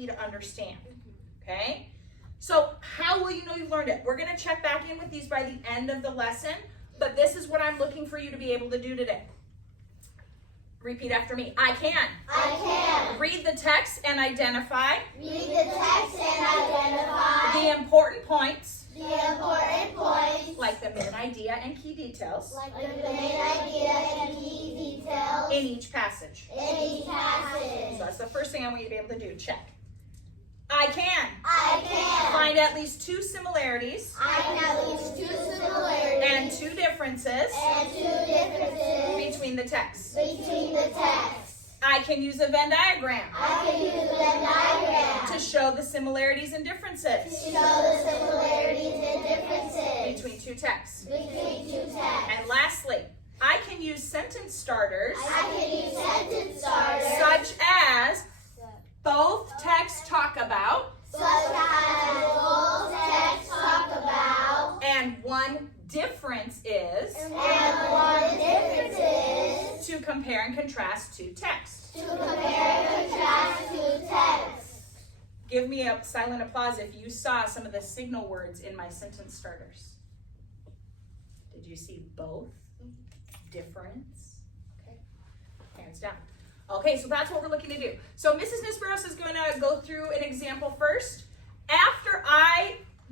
key to understand, okay? So how will you know you've learned it? We're gonna check back in with these by the end of the lesson, but this is what I'm looking for you to be able to do today. Repeat after me. I can. I can. Read the text and identify. Read the text and identify The important points. the important points, Like the main idea and key details. like the main idea and key details In each passage. in each passage. So that's the first thing I want you to be able to do. Check. I can. I can. Find at least 2 similarities I can at least 2 similarities and 2 differences and 2 differences between the texts. between the texts. I can use a Venn diagram I can use the Venn diagram to show the similarities and to differences show the similarities and differences between 2 texts. between 2 texts. And lastly, I can use sentence starters I can use sentence starters such as both texts talk about such as both texts talk about, and one difference is and one difference is to compare and contrast 2 texts. to compare and contrast 2 texts. Give me a silent applause if you saw some of the signal words in my sentence starters. Did you see both? Difference? Okay. Hands down. Okay, so that's what we're looking to do. So Mrs. Nisperos is going to go through an example first.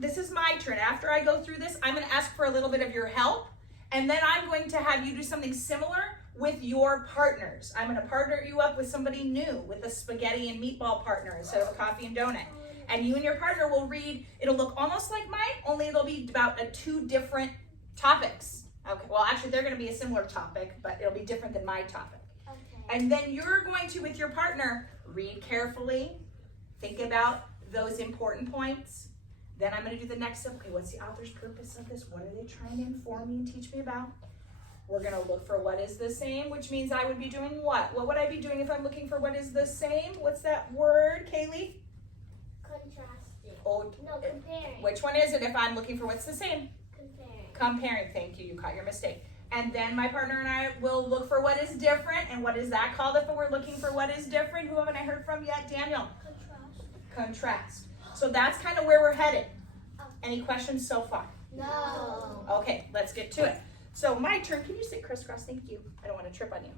This is my turn. After I go through this, I'm going to ask for a little bit of your help. And then I'm going to have you do something similar with your partners. I'm going to partner you up with somebody new, with a spaghetti and meatball partner instead of a coffee and donut. And you and your partner will read, it'll look almost like mine, only it'll be about 2 different topics. Okay, well actually they're going to be a similar topic, but it'll be different than my topic. And then you're going to, with your partner, read carefully, think about those important points. Then I'm going to do the next step. Okay, what's the author's purpose of this? What are they trying to inform me and teach me about? We're going to look for what is the same, which means I would be doing what? What would I be doing if I'm looking for what is the same? What's that word, Kaylee? Contrasting. Oh, No, comparing. which one is it if I'm looking for what's the same? Comparing. Comparing. Thank you. You caught your mistake. And then my partner and I will look for what is different. And what is that called if we're looking for what is different? Who haven't I heard from yet? Daniel. Contrast. Contrast. So that's kind of where we're headed. Any questions so far? No. Okay, let's get to it. So my turn. Can you sit crisscross? Thank you. I don't want to trip on you.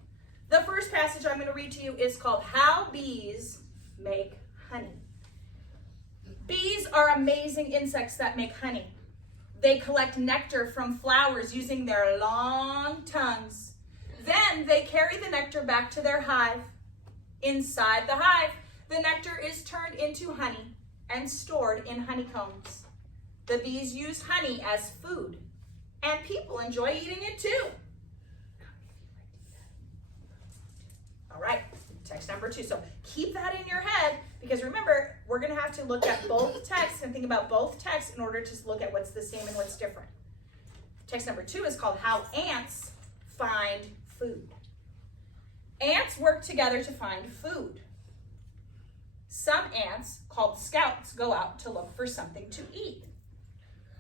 The first passage I'm going to read to you is called How Bees Make Honey. Bees are amazing insects that make honey. They collect nectar from flowers using their long tongues. Then they carry the nectar back to their hive. Inside the hive, the nectar is turned into honey and stored in honeycombs. The bees use honey as food, and people enjoy eating it too. All right, text number 2. So keep that in your head, because remember, we're going to have to look at both texts and think about both texts in order to look at what's the same and what's different. Text number 2 is called How Ants Find Food. Ants work together to find food. Some ants, called scouts, go out to look for something to eat.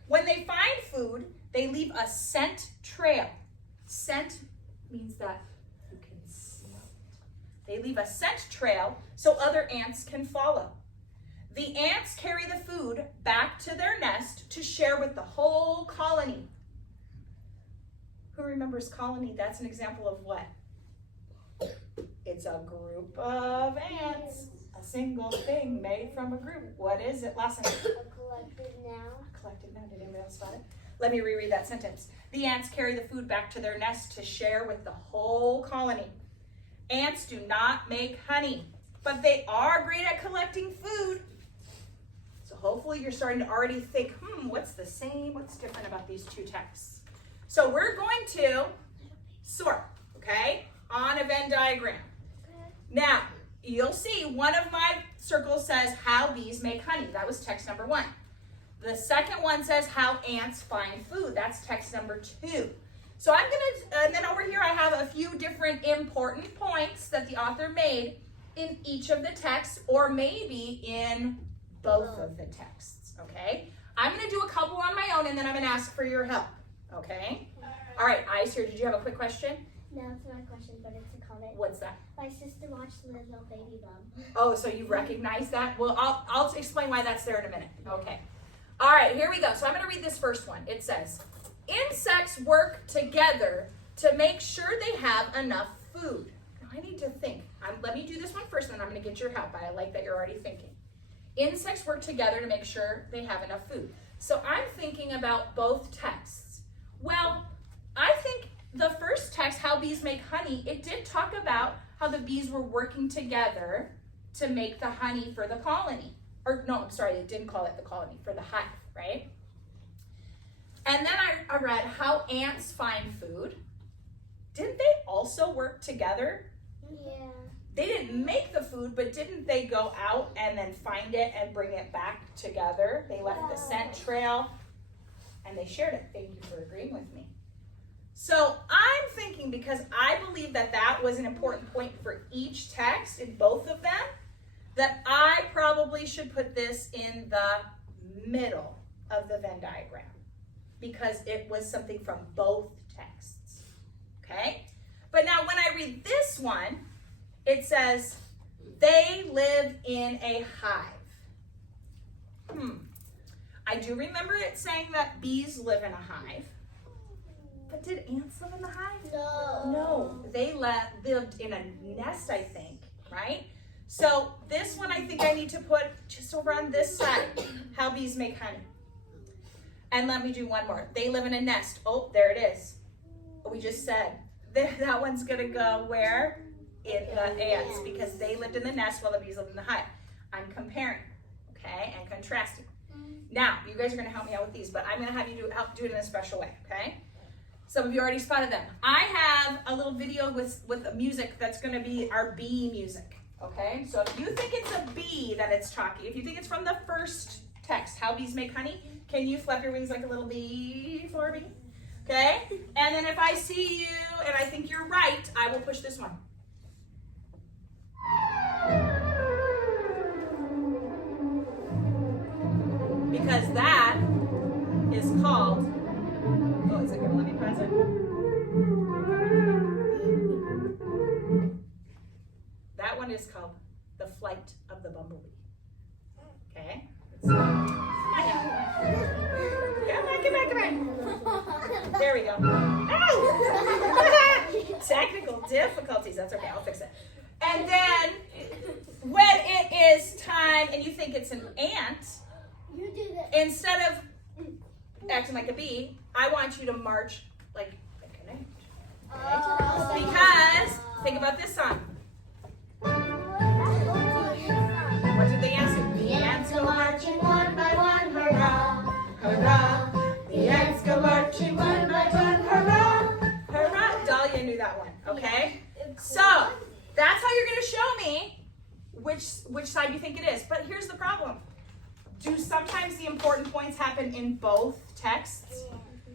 When they find food, they leave a scent trail. Scent means that you can smell it. They leave a scent trail so other ants can follow. The ants carry the food back to their nest to share with the whole colony. Who remembers colony? That's an example of what? It's a group of ants. A single thing made from a group. What is it? Last sentence. A collective noun. Collective noun. Did anybody else spot it? Let me reread that sentence. The ants carry the food back to their nest to share with the whole colony. Ants do not make honey, but they are great at collecting food. So hopefully you're starting to already think, what's the same, what's different about these 2 texts? So we're going to sort, okay, on a Venn diagram. Now, you'll see one of my circles says how bees make honey. That was text number 1. The second one says how ants find food. That's text number 2. So I'm going to, and then over here I have a few different important points that the author made in each of the texts, or maybe in both of the texts, okay? I'm going to do a couple on my own, and then I'm going to ask for your help, okay? All right, Ice here, did you have a quick question? No, it's not a question, but it's a called it. What's that? My sister watched Little Baby Bum. Oh, so you recognize that? Well, I'll explain why that's there in a minute. Okay. All right, here we go. So I'm going to read this first one. It says, insects work together to make sure they have enough food. Now I need to think. Let me do this one first, and then I'm going to get your help. I like that you're already thinking. Insects work together to make sure they have enough food. So I'm thinking about both texts. Well, I think the first text, How Bees Make Honey, it did talk about how the bees were working together to make the honey for the colony. Or no, I'm sorry, it didn't call it the colony, for the hive, right? And then I read how ants find food. Didn't they also work together? Yeah. They didn't make the food, but didn't they go out and then find it and bring it back together? They left the scent trail and they shared it. Thank you for agreeing with me. So I'm thinking, because I believe that that was an important point for each text in both of them, that I probably should put this in the middle of the Venn diagram because it was something from both texts, okay? But now when I read this one, it says, they live in a hive. I do remember it saying that bees live in a hive. But did ants live in the hive? No, they lived in a nest, I think, right? So this one I think I need to put just over on this side, how bees make honey. And let me do one more. They live in a nest. Oh, there it is. We just said that one's gonna go where? In the ants, because they lived in the nest while the bees lived in the hive. I'm comparing, okay, and contrasting. Now, you guys are gonna help me out with these, but I'm gonna have you help do it in a special way, okay? Some of you already spotted them. I have a little video with a music that's gonna be our bee music, okay? So if you think it's a bee that it's talking, if you think it's from the first text, How Bees Make Honey, can you flap your wings like a little bee for me? Okay? And then if I see you and I think you're right, I will push this one. Because that is called, oh, is it gonna let me press it? That one is called The Flight of the Bumblebee. Okay? Come on. There we go. Oh! Technical difficulties. That's okay, I'll fix it. And then, when it is time and you think it's an ant, instead of acting like a bee, I want you to march like an ant. Okay? Because, think about this song. What did the ants do? The ants go marching one by one, hurrah, hurrah. The ants go marching one by one, hurrah, hurrah. Dahlia knew that one, okay? So, that's how you're going to show me which side you think it is. But here's the problem. Do sometimes the important points happen in both texts?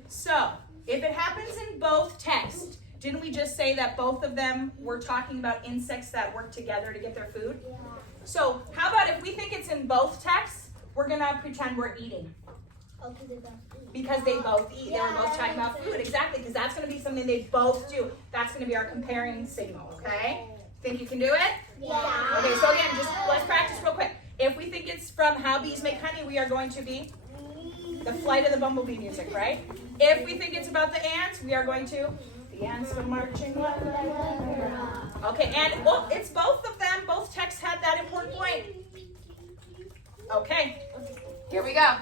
So, if it happens in both texts, didn't we just say that both of them were talking about insects that work together to get their food? Yeah. So, how about if we think it's in both texts, we're going to pretend we're eating. Okay, they both eat. Because they both eat. They were both talking about food. Exactly, because that's going to be something they both do. That's going to be our comparing signal, okay? Think you can do it? Yeah. Okay, so again, just let's practice real quick. If we think it's from How Bees Make Honey, we are going to be the Flight of the Bumblebee music, right? If we think it's about the ants, we are going to the ants go marching one by one. Okay, and well, it's both of them. Both texts had that important point. Okay, here we go.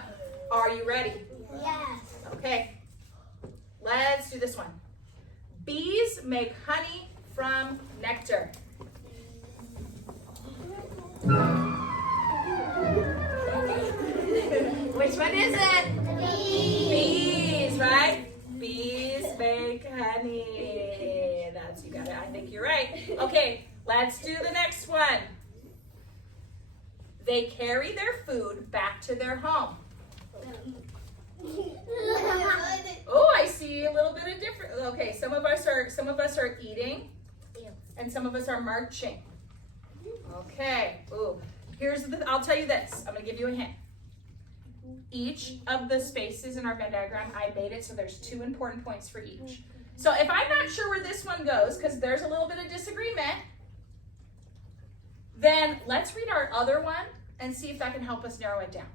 Are you ready? Yes. Okay, let's do this one. Bees make honey from nectar. Which one is it? Bees, right? Bees make honey. That's, you got it. I think you're right. Okay, let's do the next one. They carry their food back to their home. Oh, I see a little bit of different. Okay, some of us are eating, and some of us are marching. Okay. Ooh. I'll tell you this. I'm gonna give you a hint. Each of the spaces in our Venn diagram, I made it so there's 2 important points for each. So if I'm not sure where this one goes, because there's a little bit of disagreement, then let's read our other one and see if that can help us narrow it down.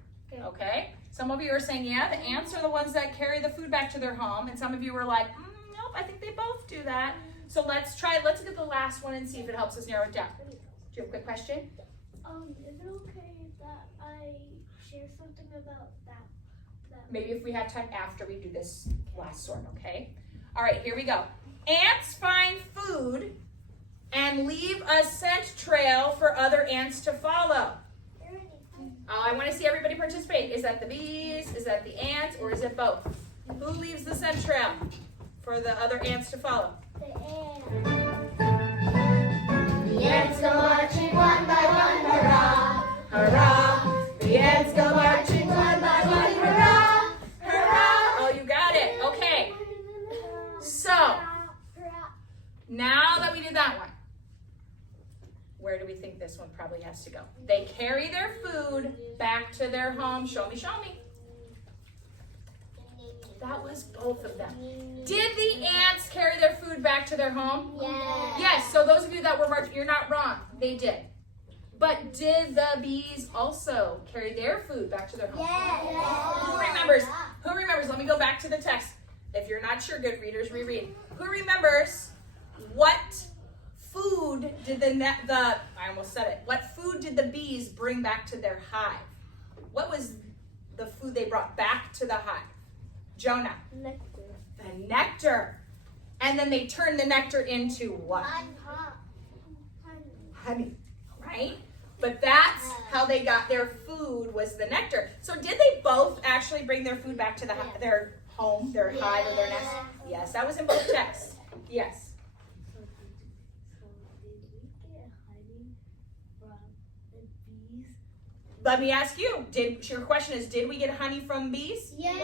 Okay? Some of you are saying, yeah, the ants are the ones that carry the food back to their home. And some of you are like, nope, I think they both do that. So let's look at the last one and see if it helps us narrow it down. Do you have a quick question? Is it okay that I share something about that? Maybe if we have time after we do this last sort, okay? All right, here we go. Ants find food and leave a scent trail for other ants to follow. I want to see everybody participate. Is that the bees? Is that the ants? Or is it both? Who leaves the scent trail for the other ants to follow? The ants go marching one by one, hurrah, hurrah. The ants go marching one by one, hurrah, hurrah. Oh, you got it. Okay. So, now that we did that one, where do we think this one probably has to go? They carry their food back to their home. Show me, show me. That was both of them. Did the ants carry their food back to their home? Yes. Yes, so those of you that were marching, you're not wrong. They did. But did the bees also carry their food back to their home? Yes. Who remembers? Who remembers? Let me go back to the text. If you're not sure, good readers, reread. Who remembers what food did I almost said it. What food did the bees bring back to their hive? What was the food they brought back to the hive? Jonah. Nectar. The nectar. And then they turned the nectar into what? Honey, right? But that's how they got their food, was the nectar. So did they both actually bring their food back to their home, their hive, or their nest? Yes, that was in both texts. Yes. So did we get honey from the bees? Let me ask you, your question is, did we get honey from bees? Yes.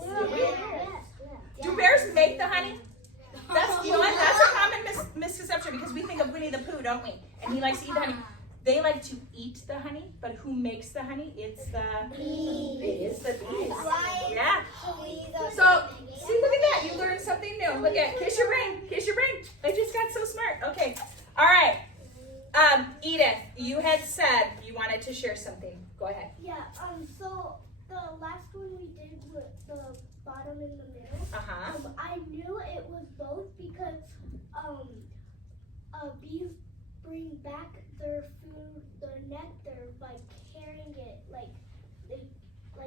Did we? Do bears make the honey? That's, you know what, that's a common misconception, because we think of Winnie the Pooh, don't we? And he likes to eat the honey. They like to eat the honey, but who makes the honey? It's the bees. It's the bees. Yeah. So, see, look at that. You learned something new. Look at, kiss your brain. Kiss your brain. I just got so smart. Okay. All right. Edith, you had said you wanted to share something. Go ahead. Yeah, so the last one we did with the bottom in the middle, Uh-huh. I knew it was both because bees bring back their food, their nectar, by carrying it like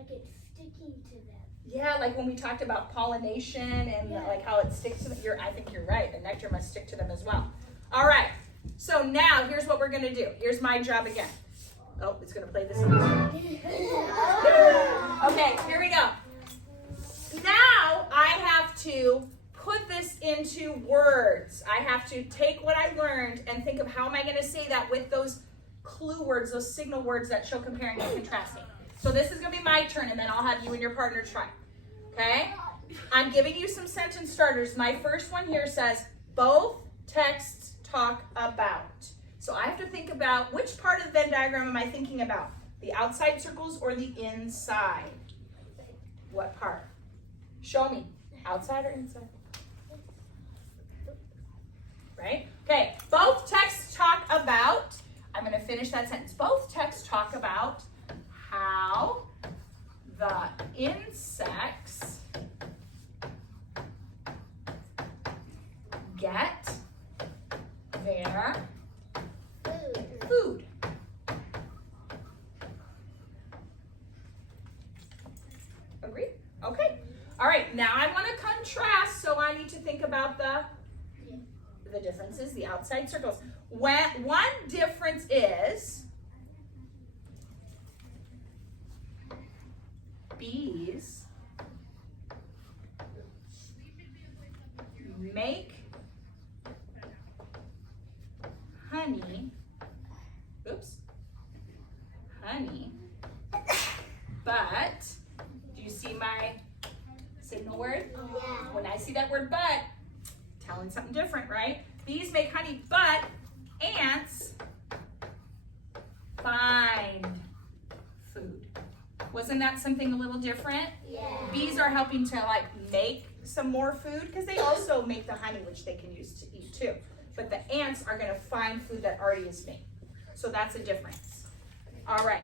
it's sticking to them. Yeah, like when we talked about pollination and like how it sticks to them. I think you're right. The nectar must stick to them as well. All right. So now here's what we're going to do. Here's my job again. Oh, it's going to play this song. Okay, here we go. Now I have to put this into words. I have to take what I learned and think of how am I going to say that with those clue words, those signal words that show comparing and contrasting. So this is going to be my turn, and then I'll have you and your partner try. Okay? I'm giving you some sentence starters. My first one here says, both texts talk about. So I have to think about which part of the Venn diagram am I thinking about? The outside circles or the inside? What part? Show me. Outside or inside? Right? Okay. Both texts talk about, I'm going to finish that sentence. Both texts talk about how the insects get their food. Agree? Okay. All right. Now I want to contrast, so I need to think about the differences, the outside circles. One difference is bees make honey, but, do you see my signal word? When I see that word but, telling something different, right? Bees make honey, but ants find food. Wasn't that something a little different? Yeah. Bees are helping to like make some more food because they also make the honey, which they can use to eat too. But the ants are gonna find food that already is made. So that's a difference. All right.